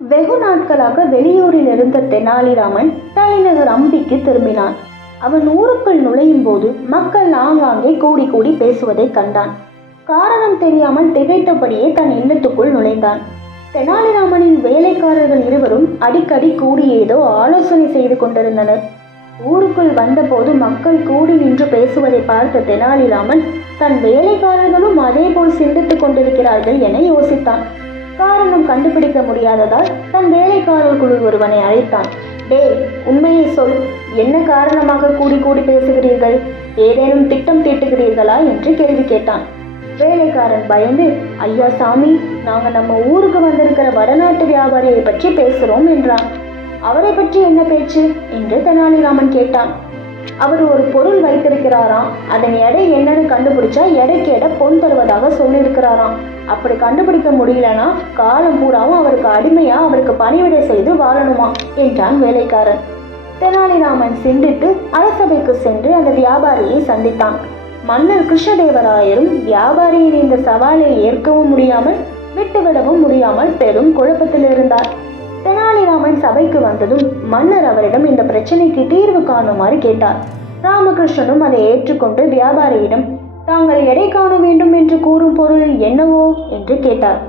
வெகு நாட்களாக வெளியூரில் இருந்த தெனாலிராமன் தலைநகர் அம்பிக்கு திரும்பினான். அவன் ஊருக்குள் நுழையும் போது மக்கள் ஆங்காங்கே கூடி கூடி பேசுவதை கண்டான். காரணம் தெரியாமல் திகைத்தபடியே தன் இல்லத்துக்குள் நுழைந்தான். தெனாலிராமனின் வேலைக்காரர்கள் இருவரும் அடிக்கடி கூடி ஏதோ ஆலோசனை செய்து கொண்டிருந்தனர். ஊருக்குள் வந்தபோது மக்கள் கூடி நின்று பேசுவதை பார்த்த தெனாலிராமன் தன் வேலைக்காரர்களும் அதே போல் சிந்தித்துக் கொண்டிருக்கிறார்கள் என யோசித்தான். காரணம் கண்டுபிடிக்க முடியாததால் தன் வேலைக்காரர் குழு ஒருவனை அழைத்தான். டேய், உண்மையை சொல், என்ன காரணமாக கூடி கூடி பேசுகிறீர்கள்? ஏதேனும் திட்டம் தீட்டுகிறீர்களா என்று கேள்வி கேட்டான். வேலைக்காரன் பயந்து, ஐயா சாமி, நாங்க நம்ம ஊருக்கு வந்திருக்கிற வடநாட்டு வியாபாரியை பற்றி பேசுறோம் என்றான். அவரை பற்றி என்ன பேச்சு என்று தெனாலிராமன் கேட்டான். அவர் ஒரு பொருள் வைத்திருக்கிறாராம். அதன் எடை என்னன்னு கண்டுபிடிச்சா எடைக்கு எடை பொன் தருவதாக சொல்லியிருக்கிறாராம். அப்படி கண்டுபிடிக்க முடியலன்னா காலம் பூராவும் அவருக்கு அடிமையா அவருக்கு பணிவிடை செய்து வாழணுமா என்றான் வேலைக்காரன். தெனாலிராமன் சிந்தித்து அரசபைக்கு சென்று அந்த வியாபாரியை சந்தித்தான். மன்னர் கிருஷ்ணதேவராயரும் வியாபாரியின் இந்த சவாலை ஏற்கவும் முடியாமல் விட்டுவிடவும் முடியாமல் பெரும் குழப்பத்தில் இருந்தார். தெனாலிராமன் சபைக்கு வந்ததும் மன்னர் அவரிடம் இந்த பிரச்சனைக்கு தீர்வு காணுமாறு கேட்டார். ராமகிருஷ்ணனும் அதை ஏற்றுக்கொண்டு வியாபாரியிடம், தாங்கள் எடை காண வேண்டும் என்று கூறும் பொருள் என்னவோ என்று கேட்டார்.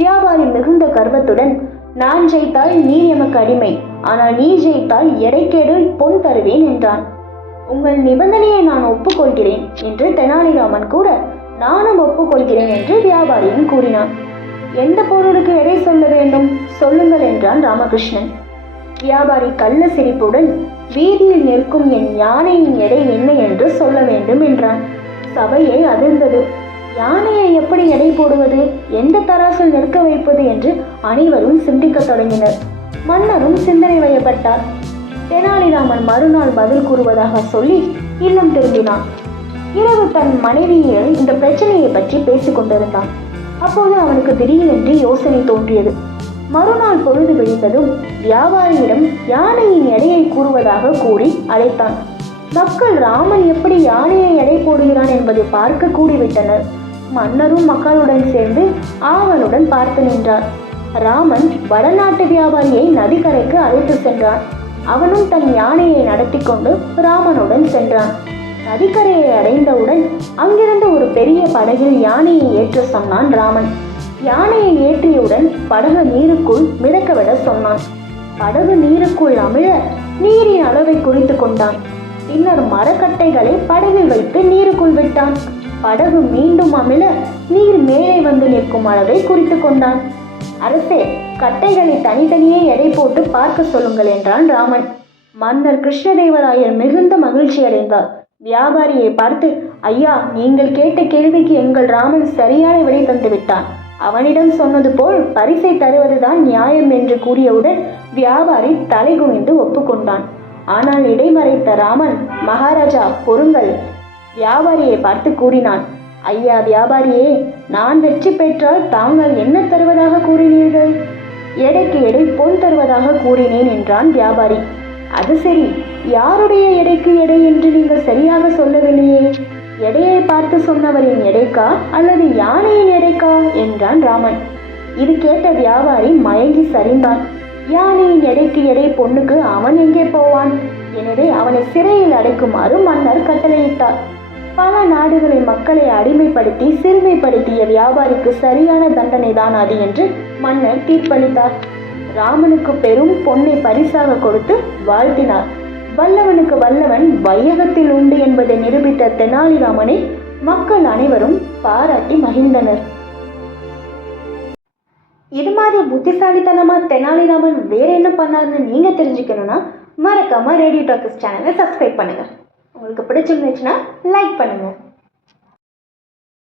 வியாபாரி மிகுந்த கர்வத்துடன், நான் ஜெயித்தால் நீ எமக்கு அடிமை, ஆனால் நீ ஜெயித்தால் எடைக்கேடு பொன் தருவேன் என்றான். உங்கள் நிபந்தனையை நான் ஒப்புக்கொள்கிறேன் என்று தெனாலிராமன் கூற, நானும் ஒப்புக்கொள்கிறேன் என்று வியாபாரியும் கூறினான். எந்த பொருளுக்கு எடை சொல்ல வேண்டும் சொல்லுங்கள் என்றான் ராமகிருஷ்ணன். வியாபாரி கள்ள சிரிப்புடன், வீதியில் நிற்கும் என் யானையின் எடை என்ன என்று சொல்ல வேண்டும் என்றான். சபையை அதிர்ந்தது. யானையை எப்படி எடை போடுவது, எந்த தராசில் நிற்க வைப்பது என்று அனைவரும் சிந்திக்க தொடங்கினர். மன்னரும் சிந்தனை வயப்பட்டார். தெனாலிராமன் மறுநாள் பதில் கூறுவதாக சொல்லி இல்லம் திரும்பினான். இரவு தன் மனைவியை இந்த பிரச்சனையை பற்றி பேசிக் கொண்டிருந்தான். அப்போது அவனுக்கு திடீரென்று யோசனை தோன்றியது. மறுநாள் பொழுது விழித்ததும் வியாபாரியிடம் யானையின் எடையை கூறுவதாக கூறி அழைத்தான். மக்கள் ராமன் எப்படி யானையை எடை போடுகிறான் என்பதை பார்க்க கூடிவிட்டனர். மன்னரும் மக்களுடன் சேர்ந்து ஆவலுடன் பார்த்து நின்றார். ராமன் வடநாட்டு வியாபாரியை நதிக்கரைக்கு அழைத்து சென்றான். அவனும் தன் யானையை நடத்தி கொண்டு ராமனுடன் சென்றான். நதிக்கரையை அடைந்தவுடன் அங்கிருந்து ஒரு பெரிய படகில் யானையை ஏற்ற சொன்னான் ராமன். யானையை ஏற்றியவுடன் படகு நீருக்குள் மிதக்கவிட சொன்னான். படகு நீருக்குள் அமிழ நீரின் அளவை குறித்து கொண்டான். பின்னர் மரக்கட்டைகளை படகில் வைத்து நீருக்குள் விட்டான். படகு மீண்டும் அமிழ நீர் மேலே வந்து நிற்கும் அளவை குறித்து கொண்டான். அரசே, கட்டைகளை தனித்தனியே எடை போட்டு பார்க்க சொல்லுங்கள் என்றான் ராமன். மன்னர் கிருஷ்ணதேவராயர் மிகுந்த மகிழ்ச்சி அடைந்தார். வியாபாரியை பார்த்து, ஐயா, நீங்கள் கேட்ட கேள்விக்கு எங்கள் ராமன் சரியான விடை தந்து விட்டான். அவனிடம் சொன்னது போல் பரிசை தருவதுதான் நியாயம் என்று கூறியவுடன் வியாபாரி தலை குனிந்து ஒப்புக்கொண்டான். ஆனால் இடைமறைத்த ராமன், மகாராஜா பொறுங்கள், வியாபாரியை பார்த்து கூறினான். ஐயா வியாபாரியே, நான் வெற்றி பெற்றால் தாங்கள் என்ன தருவதாக கூறினீர்கள்? எடைக்கு எடை பொன் தருவதாக கூறினேன் என்றான் வியாபாரி. அது சரி, யாருடைய எடைக்கு எடை என்று நீங்கள் சரியாக சொல்லவில்லையே. எடையை பார்த்து சொன்னவரின் எடைக்கா அல்லது யானையின் எடைக்கா என்றான் ராமன். இது கேட்ட வியாபாரி மயங்கி சரிந்தான். யானையின் எடைக்கு எடை பொண்ணுக்கு அவன் எங்கே போவான்? எனவே அவனை சிறையில் அடைக்குமாறு மன்னர் கட்டளையிட்டார். பல நாடுகளில் மக்களை அடிமைப்படுத்தி சிறுமைப்படுத்திய வியாபாரிக்கு சரியான தண்டனை தான் அது என்று மன்னர் தீர்ப்பளித்தார். ராமனுக்கு பெரும் பொன்னை பரிசாக கொடுத்து வாழ்த்தினார். வல்லவனுக்கு வல்லவன் வையகத்தில் உண்டு என்பதை நிரூபித்த தெனாலிராமனை மக்கள் அனைவரும் பாராட்டி மகிழ்ந்தனர். இது மாதிரி புத்திசாலித்தனமா தெனாலிராமன் வேற என்ன பண்ணாருன்னு நீங்க தெரிஞ்சுக்கணும்னா மறக்காம ரேடியோ டாக்கீஸ் சேனலை சப்ஸ்கிரைப் பண்ணுங்க. உங்களுக்கு பிடிச்சிருந்துச்சுன்னா லைக் பண்ணுங்க.